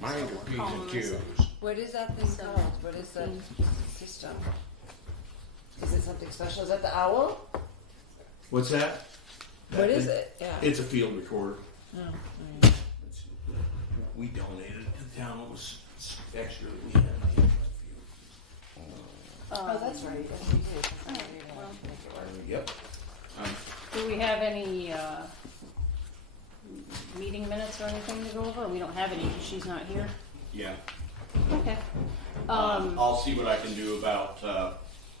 Mine are P's and Q's. What is that thing called? What is that system? Is it something special? Is that the owl? What's that? What is it? Yeah. It's a field recorder. Oh, all right. It's, we donated it to the town. It was extra that we had. Oh, that's right. Yes, you did. well. Yep. Do we have any meeting minutes or anything to go over? We don't have any because she's not here. Yeah. Okay. I'll see what I can do about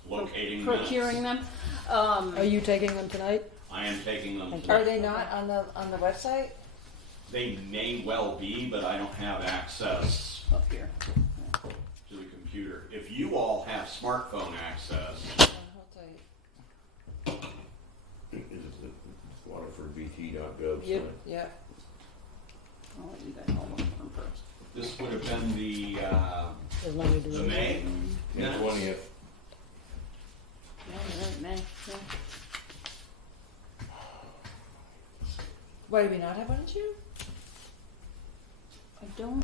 locating Procuring minutes. them. Are you taking them tonight? I am taking them. Thank tonight. Are they not on the website? They may well be, but I don't have access Up here. to the computer. If you all have smartphone access, Hold tight. Is it waterfordbt.gov? Yep. Yep. I'll let you guys all look at them first. this would have been the There's no need to read it. May. The 20th. Yeah, right, May. Yeah. Why do we not have one in June? I don't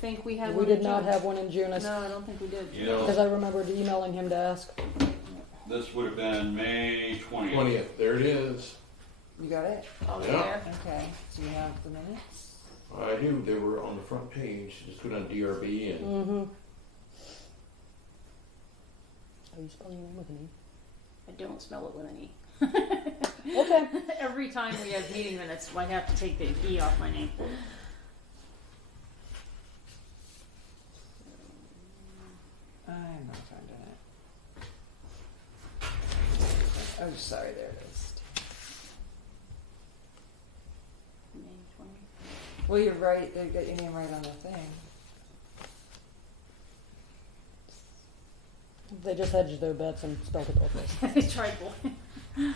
think we had We one did in not June. have one in June, No, I don't think we did. Yeah. because I remembered emailing him to ask. This would have been May 20th. 20th. There it is. You got it? Oh, Yeah. there. Okay. So you have the minutes? I knew they were on the front page. Just go down to DRB and Mm-hmm. Are you spelling your name with an E? I don't spell it with an E. Okay. Every time we have meeting minutes, I have to take the E off my name. I'm not finding it. Oh, sorry. There it is. May 20. Well, you're right. They got your name right on the thing. They just hedged their bets and spelled it both ways. I tried one.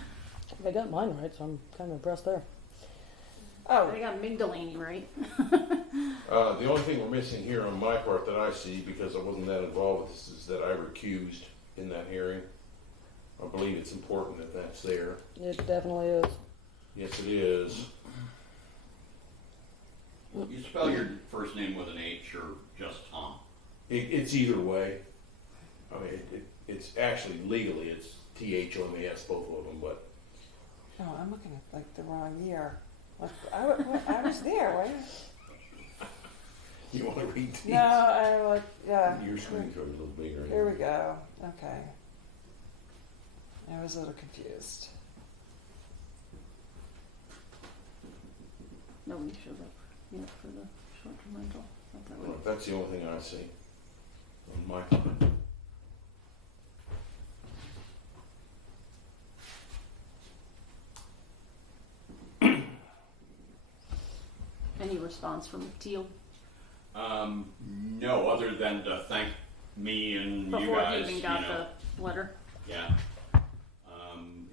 They got mine right, so I'm kind of impressed there. Oh, I got Migdalene right. the only thing we're missing here on my part that I see, because I wasn't that involved with this, is that I recused in that hearing. I believe it's important that that's there. It definitely is. Yes, it is. You spell your first name with an H or just Tom? It's either way. I mean, it's actually legally it's THOMAS, both of them, but oh, I'm looking at like the wrong year. Like, I was there. Why? you want to read these? No, I'm like, yeah. Your screen's probably a little bigger. Here we go. Okay. I was a little confused. Nobody showed up yet for the short-term rental. Not that Well, way. that's the only thing I see on my part. Any response from Teal No, other than to thank me and you before guys. he even got you know. the letter? Yeah.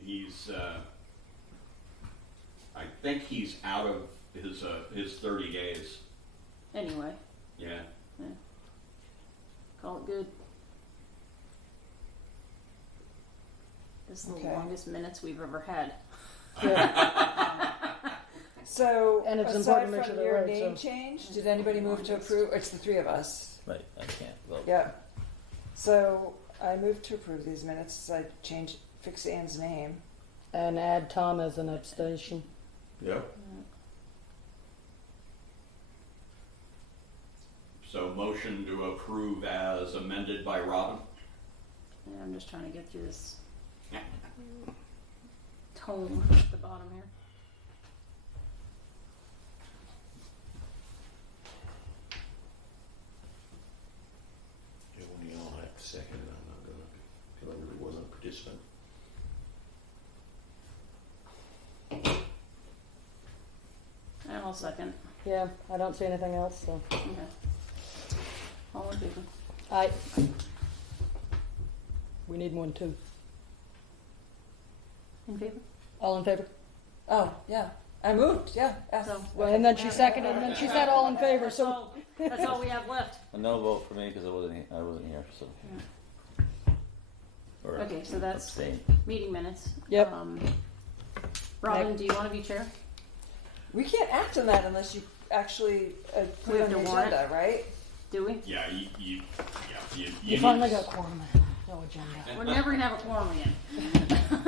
He's, I think he's out of his 30 days. Anyway, Yeah. call it good. This is the Okay. longest minutes we've ever had. Yeah. So, And it's aside important to make from sure your they're right, name so- change, did anybody move to approve? It's the three of us. Right, I can't vote. Yeah. So I moved to approve these minutes. I fix Ann's name. And add Tom as an abstention. Yep. So motion to approve as amended by Robin. And I'm just trying to get through this tome at the bottom here. Yeah, when you all have to second it, I'm not gonna, because I really wasn't a participant. And I'll second. Yeah, I don't see anything else, so. Okay. All in favor? We need one too. In favor? All in favor? Oh, yeah. I moved. Yeah. Yes. So- Well, and then she seconded, and then she said all in favor, That's so. all, that's all we have left. A no vote for me because I wasn't here, so. Or Okay, so that's abstain. meeting minutes. Yep. Robin, do you want to be chair? We can't act on that unless you actually put We it have on to the warn it? agenda, right? Do we? Yeah, you You finally got quorum. No agenda. We're never gonna have a quorum again.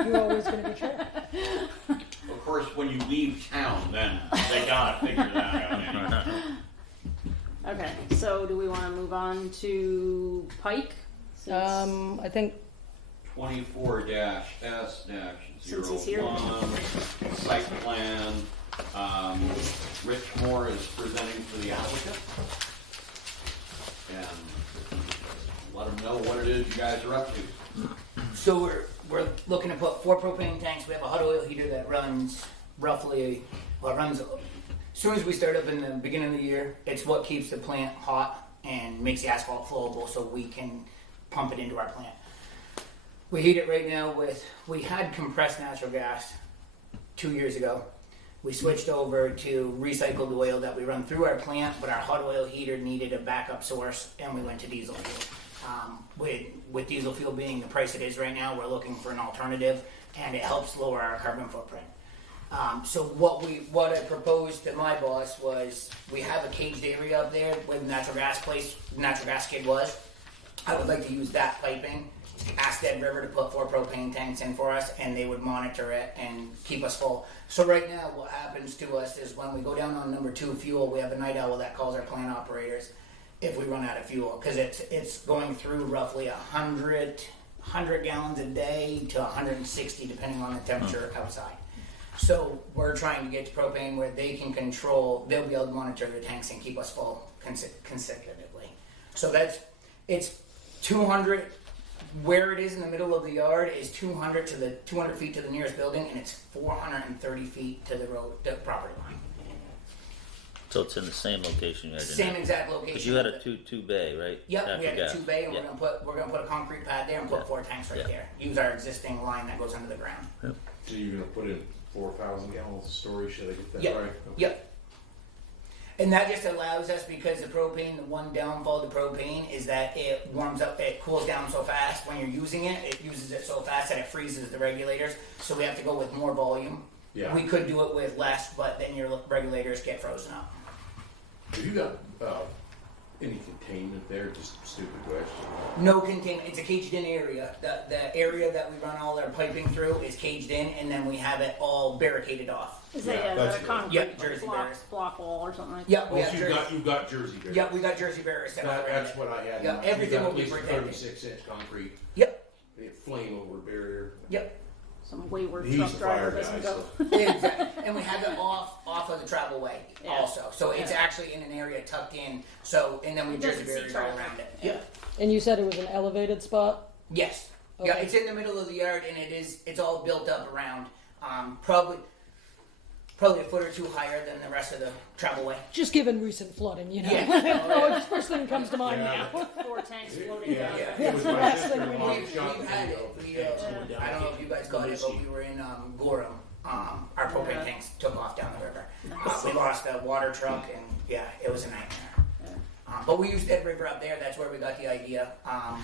You're always going to be chair. Of course, when you leave town, then they gotta figure that out anyway. Okay, so do we wanna move on to Pike? Since- I think 24-S-01, Since he's here. site plan. Rich Moore is presenting for the applicant. And let them know what it is you guys are up to. So we're looking to put 4 propane tanks. We have a hot oil heater that runs roughly, as soon as we start up in the beginning of the year. It's what keeps the plant hot and makes the asphalt flowable so we can pump it into our plant. We heat it right now we had compressed natural gas 2 years ago. We switched over to recycled oil that we run through our plant, but our hot oil heater needed a backup source, and we went to diesel fuel. With diesel fuel being the price it is right now, we're looking for an alternative, and it helps lower our carbon footprint. So what I proposed to my boss was, we have a caged area up there where the natural gas skid was. I would like to use that piping, ask Dead River to put 4 propane tanks in for us, and they would monitor it and keep us full. So right now, what happens to us is when we go down on number 2 fuel, we have a night owl that calls our plant operators if we run out of fuel, because it's going through roughly 100 gallons a day to 160 depending on the temperature outside. So we're trying to get to propane where they can control, they'll be able to monitor the tanks and keep us full consecutively. So it's 200, where it is in the middle of the yard is 200 feet to the nearest building, and it's 430 feet to the property line. So it's in the same location you had in Same there. exact location. Because you had a two bay, right? Yep, we Natural had a gas. 2 bay, and Yeah. we're gonna put a concrete pad there and put 4 tanks right Yeah. there. Use our existing line that goes under the ground. So you're gonna put in 4,000 gallons of storage, should I get that Yep. right? Okay. Yep. And that just allows us, because the propane, the one downfall of the propane is that it warms up, it cools down so fast when you're using it. It uses it so fast that it freezes the regulators. So we have to go with more volume. Yeah. We could do it with less, but then your regulators get frozen up. Have you got any containment there? Just a stupid question. No containment. It's a caged in area. The area that we run all our piping through is caged in, and then we have it all barricaded off. Is Yeah, that that's a good. concrete Yep, Jersey barriers. block wall or something like that? Yep, we Well, have so Jersey. you've got Jersey barriers. Yep, we got Jersey barriers set up. That's what I had. in Yeah, mind. everything You got will be at least a protected. 36-inch concrete Yep, flame over barrier. yep. Some wayward He's truck the driver fire doesn't guy, go. so. Exactly. And we have it off of the travel way Yeah. also. So it's Yeah. actually in an area tucked in. So, and then we It Jersey doesn't see barriers all traffic. around it. Yeah. And you said it was an elevated spot? Yes. Okay. Yeah, it's in the middle of the yard, and it's all built up around, probably a foot or 2 higher than the rest of the travel way. Just given recent flooding, you know. Yeah. Oh, it's the first thing that comes to mind Yeah. now. 4 tanks floating Yeah, down. Yeah. it was my Last thing sister-in-law we who We've shot the had video. it. I don't know if you guys got it, but we were in Gorham. Our propane Yeah. tanks took off down the river. We lost a water truck, and yeah, it was a nightmare. But we used Dead River up there. That's where we got the idea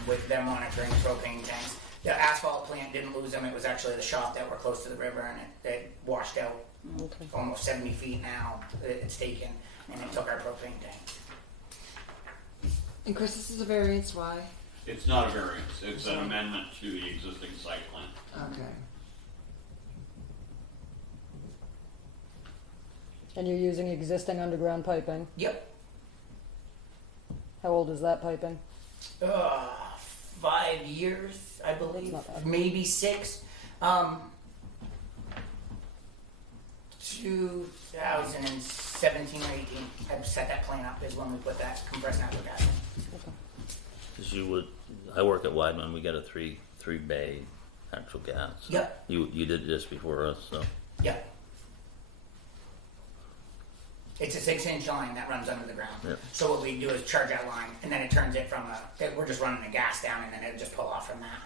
with them monitoring the propane tanks. The asphalt plant didn't lose them. It was actually the shop that were close to the river, and it washed out Okay. almost 70 feet now. It's taken, and it took our propane tanks. And Chris, this is a variance, why? It's not a variance, it's an amendment to the existing site plan. Okay. And you're using existing underground piping. Yep. How old is that piping? 5 years, I believe, Not bad. maybe 6. 2017 or 18, I set that plan up is when we put that compressed natural gas in. Because I work at Weidman, we got a three bay natural gas. Yep. You did this before us, so. Yep. It's a 6-inch line that runs under the ground. Yep. So what we do is charge that line, and then it turns it from we're just running the gas down, and then it'll just pull off from that.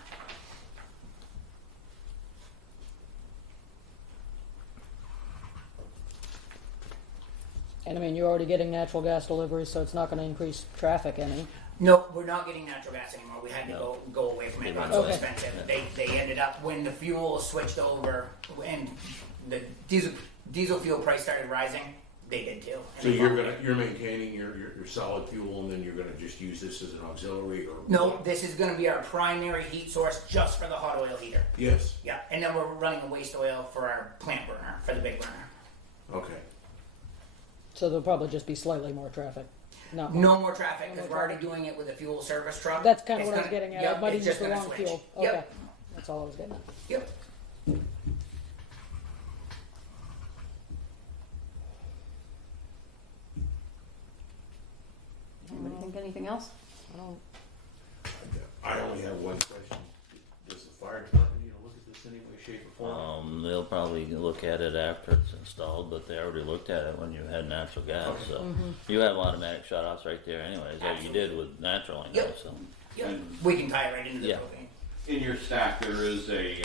And I mean, you're already getting natural gas deliveries, so it's not going to increase traffic any. No, we're not getting natural gas anymore. We had to go away from it. It got so Okay. expensive. They ended up, when the fuel switched over and the diesel fuel price started rising, they did too. And So they followed it. you're maintaining your solid fuel, and then you're gonna just use this as an auxiliary, or? No, this is gonna be our primary heat source just for the hot oil heater. Yes, Yeah, and then we're running a waste oil for our plant burner, for the big burner. okay. So there'll probably just be slightly more traffic. Not No more traffic, No because more we're already doing it with a fuel service truck. That's kind of It's what I was gonna- getting at. Yep, I might have it's used just the gonna wrong switch. fuel. Yep. Okay. That's all I was getting at. Yep. Anybody think anything else? I don't. I only have one question. Does the fire department need to look at this in any way, shape, or form? They'll probably look at it after it's installed, but they already looked at it when you had natural gas, so. You have automatic shut-offs right there anyways, like you did with natural, I know, Yep. so. Yep. We can tie it right into the Yeah. propane. In your stack, there is a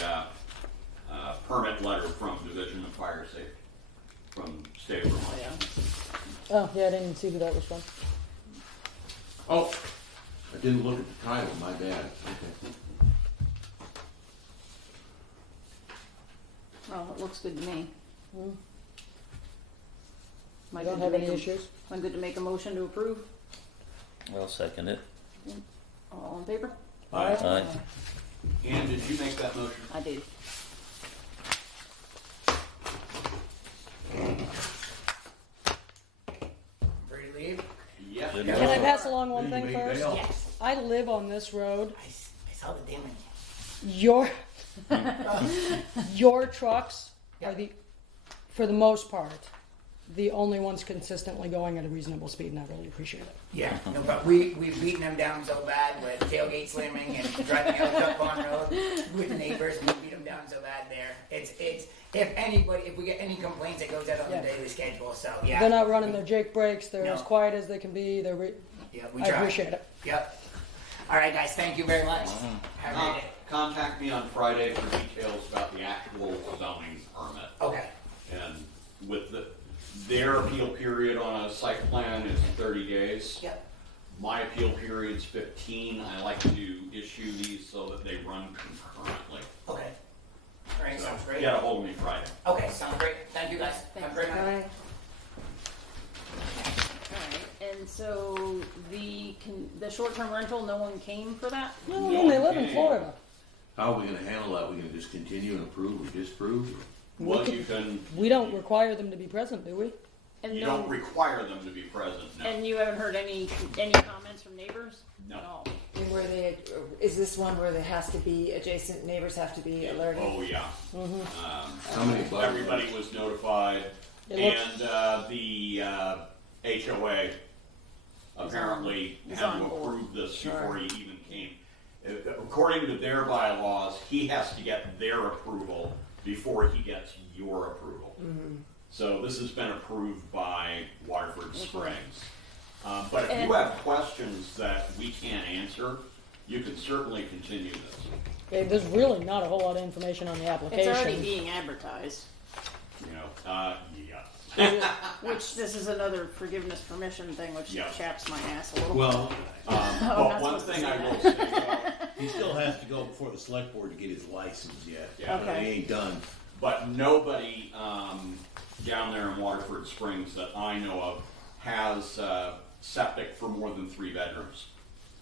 permit letter from Division of Fire Safety, from State of Vermont. Oh, yeah, I didn't even see who that was from. Oh, I didn't look at the title, my bad. Okay. Well, it looks good to me. Am I I don't good have to any make a- issues. Am I good to make a motion to approve? I'll second it. All in favor? Aye. Ann, did you make that motion? I did. Ready to leave? Yes. Good. Can I pass along one You thing may first? bail. Yes. I live on this road. I saw the damage. Your your trucks are the, for the most part, the only ones consistently going at a reasonable speed, and I really appreciate it. Yeah, no, but we've beaten them down so bad with tailgate slamming and driving out Duck Pond Road with the neighbors. We beat them down so bad there. It's if we get any complaints, it goes out on Yeah. the daily schedule. So yeah, They're not running their Jake brakes. They're No. as quiet as they can be. Yeah, we I try. appreciate it. Yep. All right, guys. Thank you very much. Have a great day. Contact me on Friday for details about the actual zoning permit. Okay. And with their appeal period on a site plan is 30 days. Yep. My appeal period's 15. I like to issue these so that they run concurrently. Okay. All right. So Sounds great. get a hold of me Friday. Okay. Sounds great. Thank you, guys. Have a great night. Alright, and so the short-term rental, no one came for that? No, they live in Okay. Florida. How are we gonna handle that? We gonna just continue and approve or disapprove? Well, you can, We don't require them to be present, do we? And you no, don't require them to be present, no. and you haven't heard any comments from neighbors? No. At all? And where is this one where there has to be adjacent neighbors have to be alerted? Oh, yeah. How many bugs? Everybody was notified, It looks- and the HOA apparently He's had on to board. approve this Sure. before he even came. According to their bylaws, he has to get their approval before he gets your approval. So this has been approved by Waterford Springs. But if you And- have questions that we can't answer, you can certainly continue this. Okay, there's really not a whole lot of information on the It's application. already being advertised, You know, yeah. which this is another forgiveness permission thing, which Yeah. chaps my ass a little. Well, I'm But not one supposed to thing say I that. will say, though, he still has to go before the select board to get his license yet. Yeah. Okay. He ain't done. but nobody down there in Waterford Springs that I know of has septic for more than 3 bedrooms.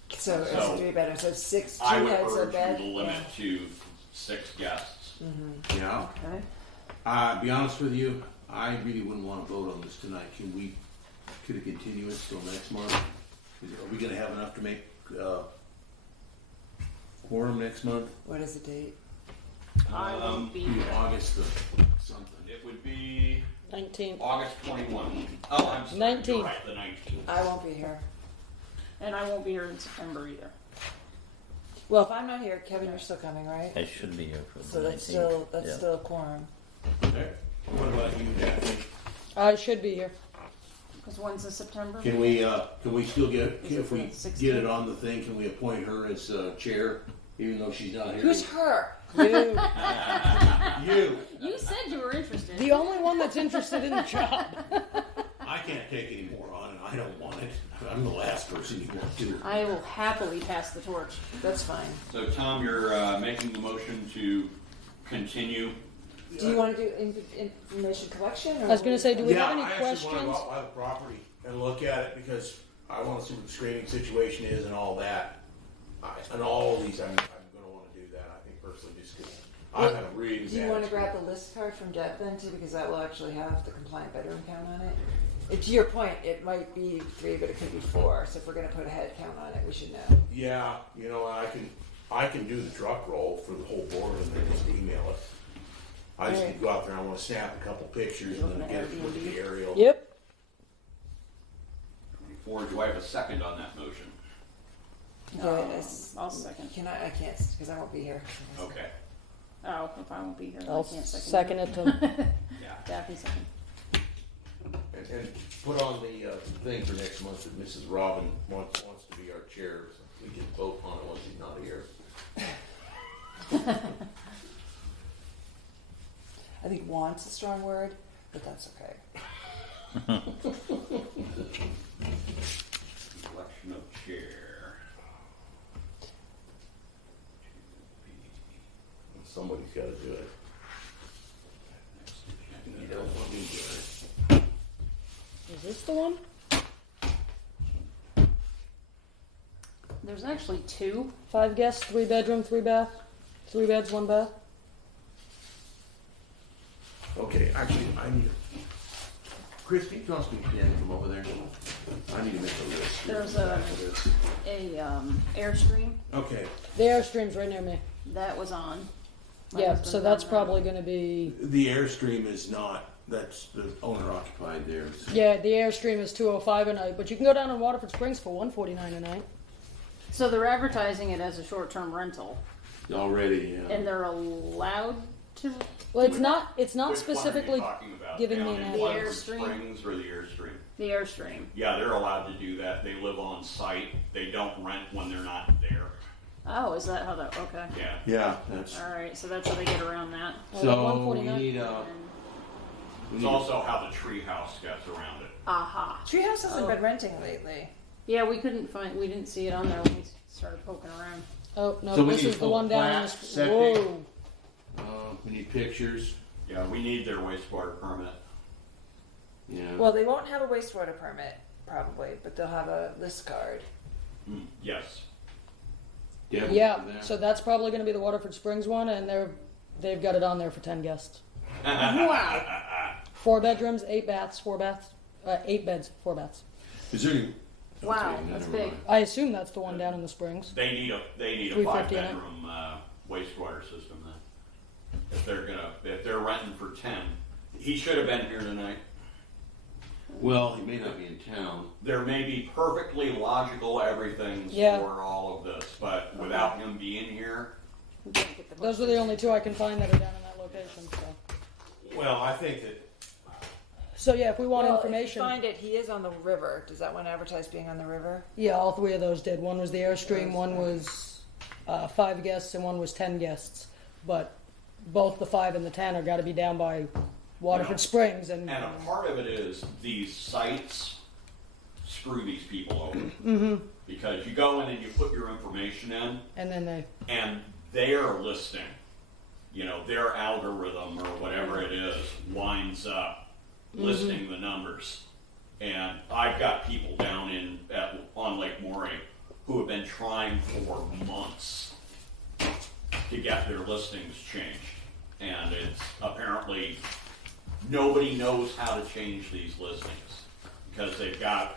So it's So, a 3-bedroom, so 6 I two would heads of urge bed. you to limit to 6 guests. Yeah. Okay. Be honest with you, I really wouldn't wanna vote on this tonight. Could it continue it till next month? Are we gonna have enough to make, quorum next month? What is the date? I won't be Be here. August the something. It would be 19th. August 21. Oh, I'm sorry. 19th. You're right, the 19th. I won't be here. And I won't be here in September either. Well, if I'm not here, Kevin, you're still coming, right? I should be here for the So that's 19th. still Yeah. still a quorum. Okay. What about you, Daphne? I should be here. Because when's the September? Can we still get, Is it if we the 16th? get it on the thing, can we appoint her as chair, even though she's not here? Who's her? You. You. You said you were interested. The only one that's interested in the job. I can't take any more on it. I don't want it. I'm the last person you want to. I will happily pass the torch. That's fine. So, Tom, you're making the motion to continue Do you want to do information collection? Or I was gonna say, do we have any I actually want to questions? go out by the property and look at it because I want to see what the screening situation is and all that. And all of these, I'm going to want to do that. I think personally, just because I've had a really Do you bad want to grab experience. the list card from Deb then too, because that will actually have the compliant bedroom count on it? To your point, it might be 3, but it could be 4. So if we're going to put a head count on it, we should know. Yeah, you know, I can do the truck roll for the whole board and then just email it. I just need to go out there and I want to snap a couple pictures and then get it with the aerial. Yep. Or do I have a second on that motion? I'll second. Can I can't because I won't be here. Okay. Oh, if I won't be here, I'll I can't second it to, Yeah. Daphne second. And put on the thing for next month that Mrs. Robin wants to be our chair, so we can vote on it once he's not here. I think "want's" a strong word, but that's okay. Election of chair. Somebody's got to do it. You don't want me to do it. is this the one? There's actually 2. 5 guests, 3 bedroom, 3 bath, 3 beds, 1 bath. Okay, actually, I need to. Chris, can you toss me a pen from over there? I need to make a list. There's for this. Airstream Okay, The Airstream's right near me. that was on. My Yeah, husband so that's found probably gonna be, the Airstream is not, that's the owner occupied there. yeah, the Airstream is $205 a night, but you can go down in Waterford Springs for $149 a night. So they're advertising it as a short-term rental, Already, yeah. and they're allowed to. Well, it's not Which one are you specifically talking about? giving Down me an in address. Waterford Airstream? Springs or the Airstream? The Airstream. Yeah, they're allowed to do that. They live on site. They don't rent when they're not there. Oh, is that how that? Okay. Yeah. Yeah, that's. All right, so that's how they get around that. So we $149. need And, It's also how the treehouse gets around it. aha. Treehouse hasn't Oh. been renting lately. Yeah, we didn't see it on there when we started poking around. Oh, no, So we this need is the full one down in the, plat, septic. whoa. We need pictures. Yeah, we need their wastewater permit. Yeah. Well, they won't have a wastewater permit probably, but they'll have a list card. Yes. Deb, Yeah, do that. so that's probably gonna be the Waterford Springs one, and they've got it on there for 10 guests. Wow. 4 bedrooms, 8 baths, 4 baths, 8 beds, 4 baths. Is there any? Wow, Okay, that's never big. mind. I assume that's the one down in the Springs. They need a 350 in it. 5-bedroom wastewater system then. If they're renting for 10. He should have been here tonight. Well, he may not be in town. There may be perfectly logical everythings Yeah. for all of this, but without him being here, Those are the only 2 I can find that are down in that location, so. Well, I think that. So yeah, if we want Well, information. If you find it, he is on the river. Does that one advertise being on the river? Yeah, all 3 of those did. One was the Airstream, one was 5 guests, and one was 10 guests. But both the 5 and the 10 are got to be down by Waterford Yeah. Springs, and and a part of it is these sites screw these people over. Because you go in and you put your information in, then they. and their listing, their algorithm or whatever it is, winds up listing the numbers. And I've got people down on Lake Moray who have been trying for months to get their listings changed. And it's apparently nobody knows how to change these listings because they've got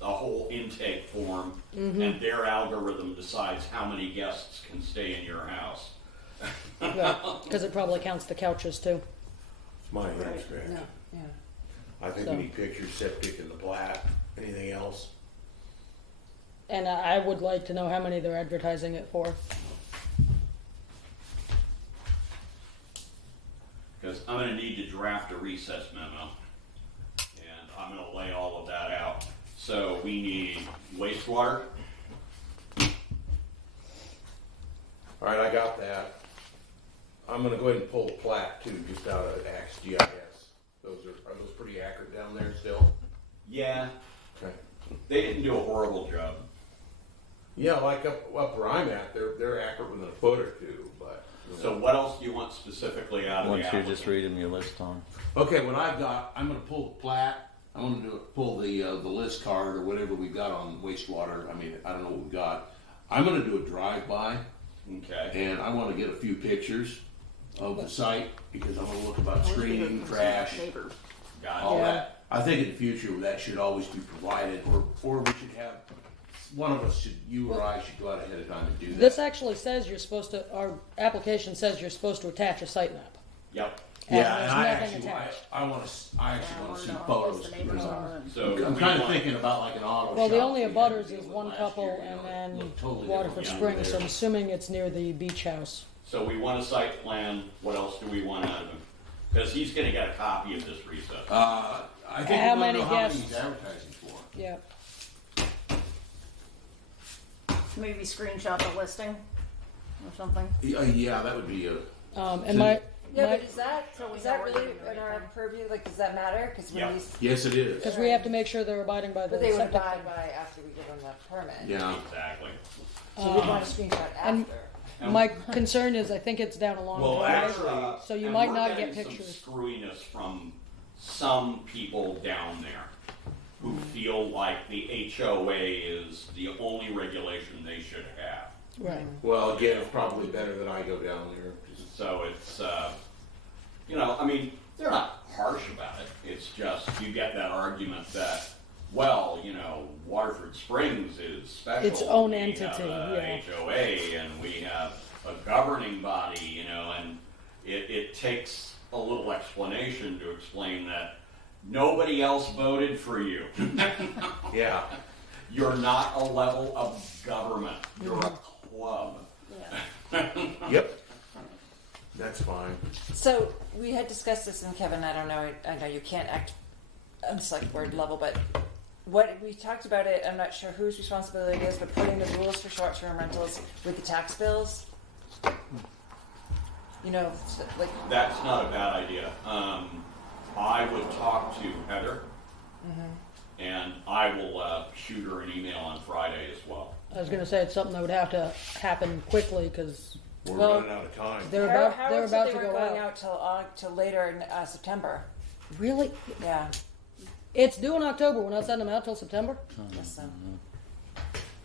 a whole intake form and their algorithm decides how many guests can stay in your house. Because it probably counts the couches too. My head's correct. No. Yeah. I think So. we need pictures, septic, and the plat. Anything else? And I would like to know how many they're advertising it for. Because I'm going to need to draft a recess memo, and I'm going to lay all of that out. So we need wastewater. All right, I got that. I'm gonna go ahead and pull the plat too, just out of Axe GIS. Are those pretty accurate down there still? Yeah, Okay. they didn't do a horrible job. Yeah, like up where I'm at, they're accurate within a foot or two, but So what else do you want specifically out of the Once you applicant? just read them, your list on. Okay, what I've got, I'm gonna pull the plat, I'm gonna pull the list card or whatever we got on wastewater, I mean, I don't know what we got. I'm gonna do a drive-by, Okay. and I wanna get a few pictures of the site, because I'm gonna look about screening, trash, Neighbor. Got all it. that. I think in the future, that should always be provided, or we should have, one of us should, you or I should go out ahead of time and do that. This actually says you're supposed to, our application says you're supposed to attach a site map. Yep. And Yeah, there's and I nothing actually, attached. I wanna, I actually Yeah, wanna see know how photos. close the neighbors are. and- So I'm we kinda want- thinking about like an auto shop. Well, the only we had abutters to deal is with one last couple year, you and know, it then looked totally Waterford different Springs, so there. I'm assuming it's near the beach house. So we want a site plan. What else do we want out of him? Because he's going to get a copy of this recess. I think How we wanna many know how many guests? he's advertising for. Yeah. Maybe screenshot the listing or something. Yeah, that would be a. And my, Yeah, my, but is that So we is know that we're really doing the in right our thing. purview? Like, does that matter? Because when Yeah. these Yes, it is. because we have to make sure they're abiding by the but they would septic. abide by after we give them the permit. Yeah. Exactly. So we want a screenshot and- after. My concern is I think it's down a long Well, drive, actually- so you And might we're not getting get some pictures. screwiness from some people down there who feel like the HOA is the only regulation they should have. Right. Well, again, it's probably better that I go down there. So it's, you know, I mean, they're not harsh about it. It's just you get that argument that, well, you know, Waterford Springs is special. Its own We entity, have a yeah. HOA and we have a governing body, you know, and it takes a little explanation to explain that nobody else voted for you. Yeah. You're not a level of government. You're a club. Yeah. Yep. That's fine. So we had discussed this, and Kevin, I don't know. I know you can't act on select board level, but what we talked about it. I'm not sure whose responsibility it is, but putting the rules for short-term rentals with the tax bills. You know, like That's not a bad idea. I would talk to Heather, and I will shoot her an email on Friday as well. I was gonna say it's something that would have to happen quickly because We're Well, running out of time. they're Howard about said to they go weren't going out. out till later in September. Really? Yeah, It's due in October. We're not sending them out till September. guess so.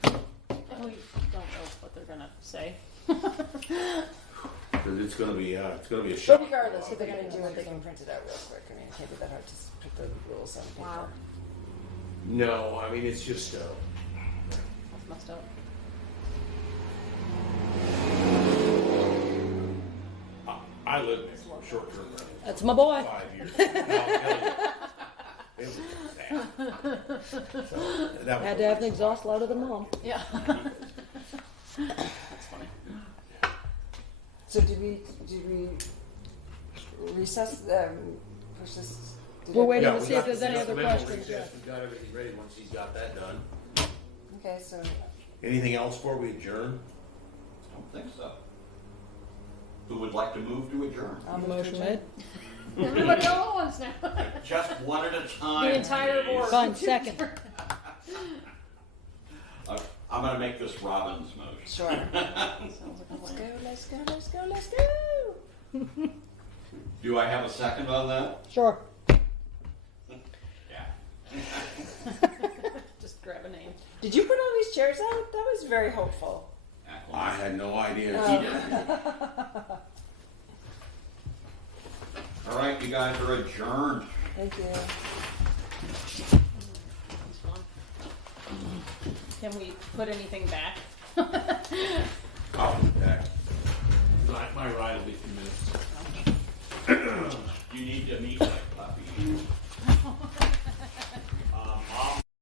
We don't know what they're gonna say. Because it's gonna be a But shock. regardless, if they're going to do it, they can print it out real quick. I mean, it can't be that hard to put the rules on paper. Wow. No, I mean, it's just, That's messed up. I lived there for a short term rental. That's my boy. 5 years. And I'll tell you, it was sad. So, that was Had to have an exhaust louder than mom. Yeah. That's funny. So did we recess? Push this? We're waiting Yeah, to we see got if there's the any other mental questions. recess. We got everything ready once he's got that done. Okay, so Anything else before we adjourn? I don't think so. Who would like to move to adjourn? I'll move Motion to made. Everybody all at once now. Just one at a time. The entire please. board. Fine, second. I'm going to make this Robin's motion. Sure. Sounds like a Let's plan. go, let's go, let's go, let's go. Do I have a second on that? Sure. Yeah. Just grab a name. Did you put all these chairs out? That was very hopeful. I had no idea. Oh. He did. All right, you guys are adjourned. Thank you. That's fun. Can we put anything back? I'll be back. My ride will be 2 minutes. You need to meet like puppy.